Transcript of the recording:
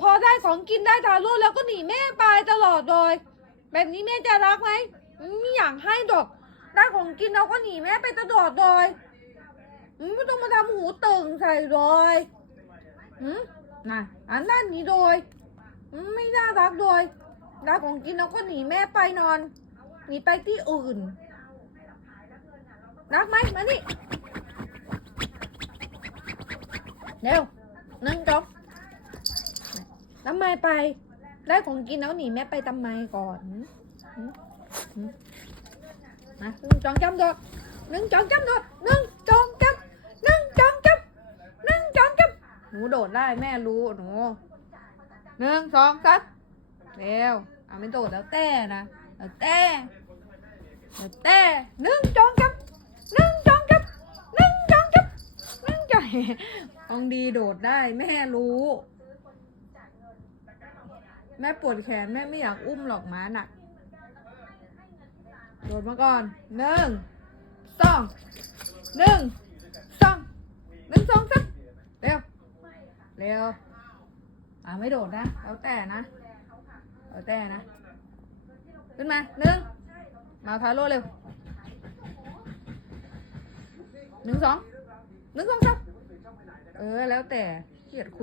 พอได้ของกินได้ทาโร่แล้วก็หนีแม่ไปตลอดเลยแบบนี้แม่จะรักไหมไม่อยากให้ดอก ได้ของกินเราก็หนีแม่ไปตลอดเลยไม่ต้องมาทำหูตึงใส่เลยอืมน่ะอันนั้นหนีโดย ไม่น่ารักเลยได้ของกินเราก็หนีแม่ไปนอน หนีไปที่อื่น รักไหมมานี่เร็วนั่งจบ ทำไมไป ได้ของกินแล้วหนีแม่ไปทำไมก่อนหืมาหนึ่งจองจำโดดหนึ่งจองจำโดดหนึ่งจองจำหนึ่งจองจำหนึ่งจองจำหนูโดดได้แม่รู้หนูหนึ่งสองสามเร็วเอาไม่โดดแล้วแต่นะแล้วแต่แล้วแต่หนึ่งจองจำหนึ่งจองจำหนึ่งจองจำหนึ่งจององดีโดดได้แม่รู้ แม่ปวดแขนแม่ไม่อยากอุ้มหรอกม้าหนักโดดมาก่อนหนึ่งสองหนึ่งสองหนึ่งสองสามเร็วเร็วอ่าไม่โดดนะแล้วแต่นะแล้วแต่นะ ขึ้นมาหนึ่งมาทาโร่เร็วหนึ่งสองหนึ่งสองสามเออแล้วแต่เกียดคุย